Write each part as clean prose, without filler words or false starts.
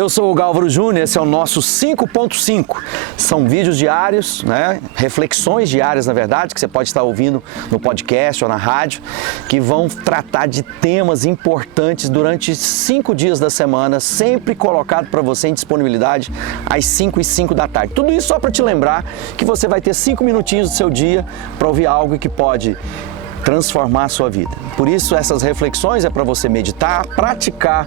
Eu sou o Gálvaro Júnior, esse é o nosso 5.5. São vídeos diários, reflexões diárias, na verdade, que você pode estar ouvindo no podcast ou na rádio, que vão tratar de temas importantes durante 5 dias da semana, sempre colocado para você em disponibilidade às 5h05 da tarde. Tudo isso só para te lembrar que você vai ter 5 minutinhos do seu dia para ouvir algo que pode transformar a sua vida. Por isso, essas reflexões é para você meditar, praticar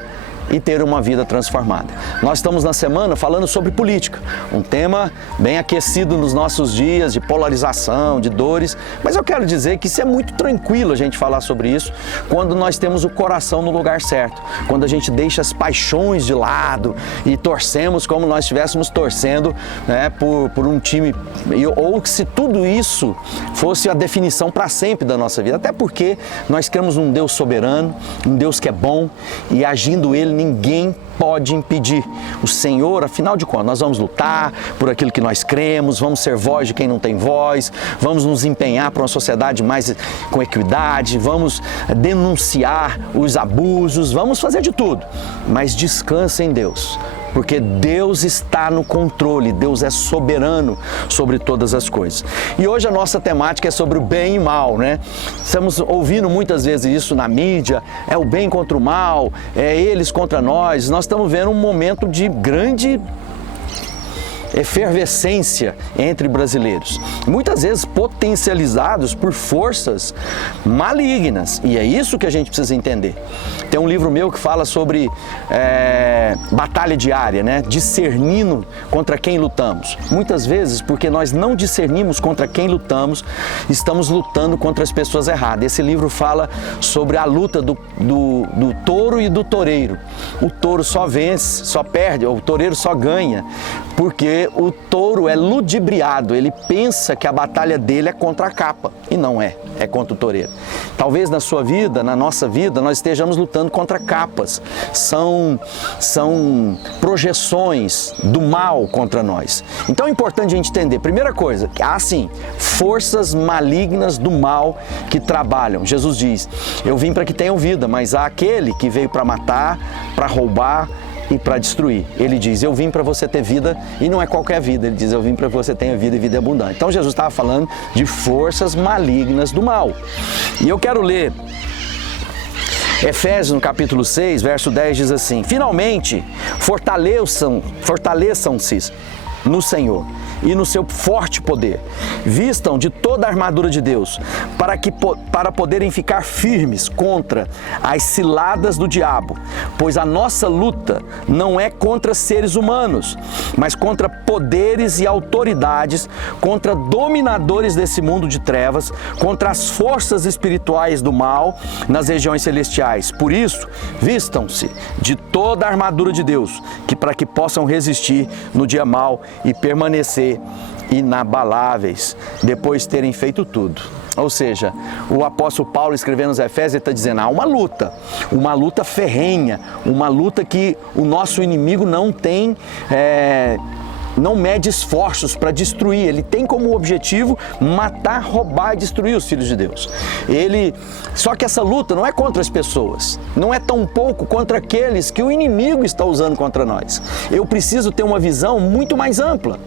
e ter uma vida transformada. Nós estamos na semana falando sobre política, um tema bem aquecido nos nossos dias, de polarização, de dores, mas eu quero dizer que isso é muito tranquilo a gente falar sobre isso quando nós temos o coração no lugar certo, quando a gente deixa as paixões de lado e torcemos como nós estivéssemos torcendo por um time, ou que se tudo isso fosse a definição para sempre da nossa vida, até porque nós cremos num Deus soberano, um Deus que é bom e agindo Ele ninguém pode impedir. O Senhor, afinal de contas, nós vamos lutar por aquilo que nós cremos, vamos ser voz de quem não tem voz, vamos nos empenhar para uma sociedade mais com equidade, vamos denunciar os abusos, vamos fazer de tudo, mas descansa em Deus. Porque Deus está no controle, Deus é soberano sobre todas as coisas. E hoje a nossa temática é sobre o bem e mal, Estamos ouvindo muitas vezes isso na mídia, é o bem contra o mal, é eles contra nós. Nós estamos vendo um momento de grande efervescência entre brasileiros, muitas vezes potencializados por forças malignas, e é isso que a gente precisa entender. Tem um livro meu que fala sobre batalha diária, discernindo contra quem lutamos. Muitas vezes, porque nós não discernimos contra quem lutamos, estamos lutando contra as pessoas erradas. Esse livro fala sobre a luta do touro e do toureiro. O touro só vence, só perde, o toureiro só ganha, porque o touro é ludibriado, ele pensa que a batalha dele é contra a capa, e não é contra o toureiro. Talvez na sua vida, na nossa vida, nós estejamos lutando contra capas, são projeções do mal contra nós. Então é importante a gente entender, primeira coisa, que há sim forças malignas do mal que trabalham. Jesus diz, eu vim para que tenham vida, mas há aquele que veio para matar, para roubar e para destruir. Ele diz, eu vim para você ter vida, e não é qualquer vida, ele diz, eu vim para que você tenha vida e vida abundante. Então Jesus estava falando de forças malignas do mal. E eu quero ler Efésios, no capítulo 6, verso 10, diz assim, finalmente, fortaleçam-se no Senhor e no seu forte poder. Vistam de toda a armadura de Deus, para poderem ficar firmes contra as ciladas do diabo, pois a nossa luta não é contra seres humanos, mas contra poderes e autoridades, contra dominadores desse mundo de trevas, contra as forças espirituais do mal nas regiões celestiais. Por isso, vistam-se de toda a armadura de Deus, para que possam resistir no dia mau e permanecer inabaláveis depois de terem feito tudo. Ou seja, o apóstolo Paulo escrevendo aos Efésios, ele está dizendo, há uma luta ferrenha, uma luta que o nosso inimigo não mede esforços para destruir, ele tem como objetivo matar, roubar e destruir os filhos de Deus. Só que essa luta não é contra as pessoas, não é tão pouco contra aqueles que o inimigo está usando contra nós. Eu preciso ter uma visão muito mais ampla.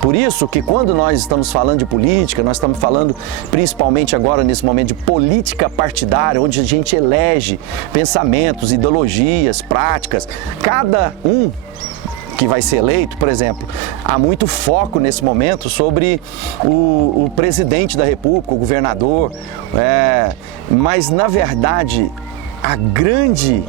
Por isso que quando nós estamos falando de política, nós estamos falando principalmente agora nesse momento de política partidária, onde a gente elege pensamentos, ideologias, práticas, cada um que vai ser eleito, por exemplo, há muito foco nesse momento sobre o presidente da República, o governador, mas na verdade a grande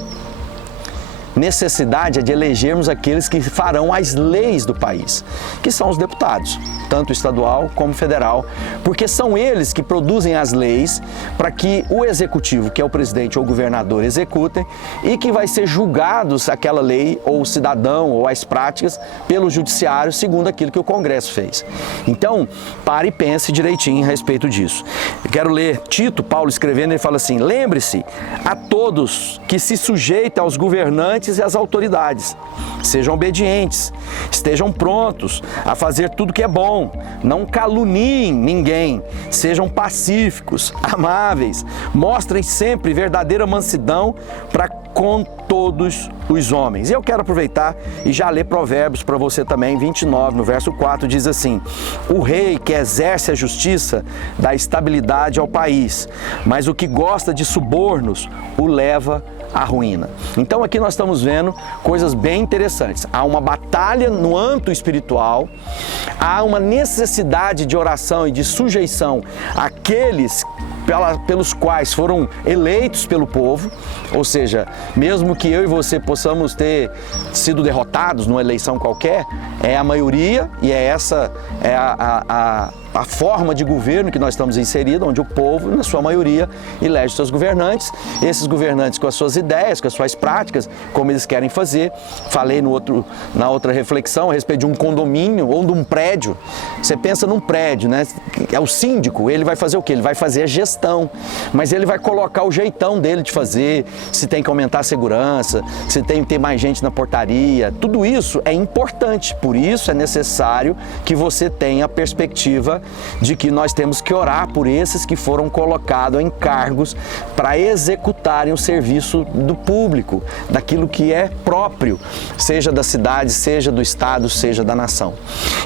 necessidade é de elegermos aqueles que farão as leis do país, que são os deputados, tanto estadual como federal, porque são eles que produzem as leis para que o executivo, que é o presidente ou o governador, executem, e que vai ser julgado aquela lei, ou o cidadão, ou as práticas, pelo judiciário, segundo aquilo que o Congresso fez. Então, pare e pense direitinho a respeito disso. Eu quero ler Tito, Paulo escrevendo, ele fala assim, lembre-se a todos que se sujeitam aos governantes e às autoridades, sejam obedientes, estejam prontos a fazer tudo que é bom, não caluniem ninguém, sejam pacíficos, amáveis, mostrem sempre verdadeira mansidão para com todos os homens. E eu quero aproveitar e já ler Provérbios para você também, 29, no verso 4, diz assim: o rei que exerce a justiça dá estabilidade ao país, mas o que gosta de subornos o leva à ruína. Então aqui nós estamos vendo coisas bem interessantes. Há uma batalha no âmbito espiritual, há uma necessidade de oração e de sujeição àqueles pelos quais foram eleitos pelo povo, ou seja, mesmo que eu e você possamos ter sido derrotados numa eleição qualquer, é a maioria e essa é a forma de governo que nós estamos inseridos, onde o povo, na sua maioria, elege seus governantes, esses governantes com as suas ideias, com as suas práticas, como eles querem fazer. Falei na outra reflexão a respeito de um condomínio ou de um prédio. Você pensa num prédio, né? É o síndico, ele vai fazer o quê? Ele vai fazer a gestão, mas ele vai colocar o jeitão dele de fazer, se tem que aumentar a segurança, se tem que ter mais gente na portaria, tudo isso é importante, por isso é necessário que você tenha a perspectiva de que nós temos que orar por esses que foram colocados em cargos para executarem o serviço do público, daquilo que é próprio, seja da cidade, seja do estado, seja da nação.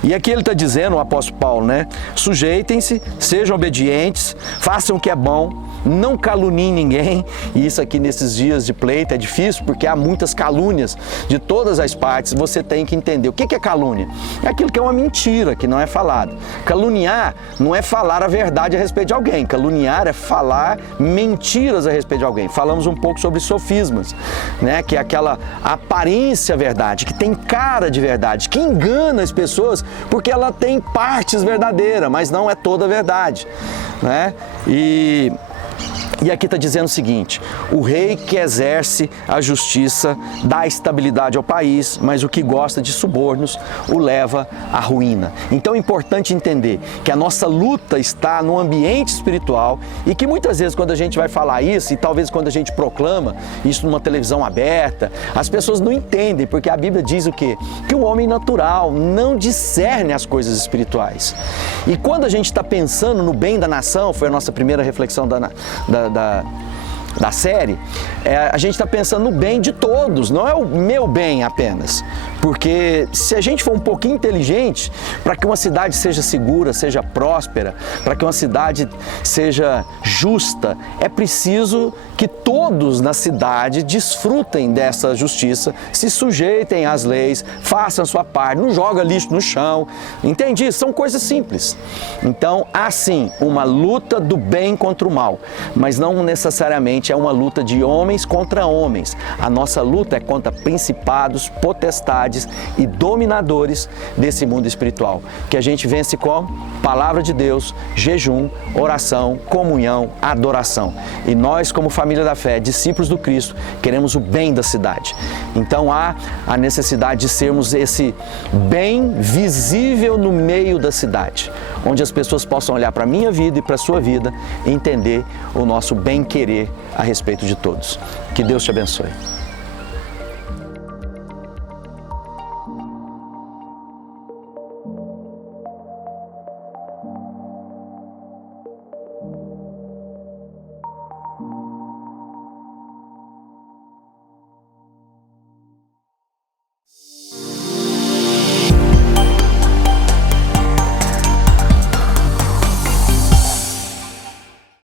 E aqui ele está dizendo, o apóstolo Paulo, né? Sujeitem-se, sejam obedientes, façam o que é bom, não caluniem ninguém. E isso aqui nesses dias de pleito é difícil porque há muitas calúnias de todas as partes. Você tem que entender o que é calúnia. É aquilo que é uma mentira, que não é falado. Caluniar não é falar a verdade a respeito de alguém. Caluniar é falar mentiras a respeito de alguém. Falamos um pouco sobre sofismas, né? Que é aquela aparência verdade, que tem cara de verdade, que engana as pessoas porque ela tem partes verdadeiras, mas não é toda a verdade, né? E aqui está dizendo o seguinte: o rei que exerce a justiça dá estabilidade ao país, mas o que gosta de subornos o leva à ruína. Então é importante entender que a nossa luta está no ambiente espiritual e que muitas vezes quando a gente vai falar isso, e talvez quando a gente proclama isso numa televisão aberta, as pessoas não entendem, porque a Bíblia diz o quê? Que o homem natural não discerne as coisas espirituais. E quando a gente está pensando no bem da nação, foi a nossa primeira reflexão da série, a gente está pensando no bem de todos, não é o meu bem apenas. Porque se a gente for um pouquinho inteligente, para que uma cidade seja segura, seja próspera, para que uma cidade seja justa, é preciso que todos na cidade desfrutem dessa justiça, se sujeitem às leis, façam a sua parte, não joga lixo no chão, entende? São coisas simples. Então, há sim uma luta do bem contra o mal, mas não necessariamente é uma luta de homens contra homens. A nossa luta é contra principados, potestades e dominadores desse mundo espiritual, que a gente vence com palavra de Deus, jejum, oração, comunhão, adoração. E nós, como família da fé, discípulos do Cristo, queremos o bem da cidade. Então há a necessidade de sermos esse bem visível no meio da cidade, onde as pessoas possam olhar para a minha vida e para a sua vida e entender o nosso bem-querer a respeito de todos. Que Deus te abençoe.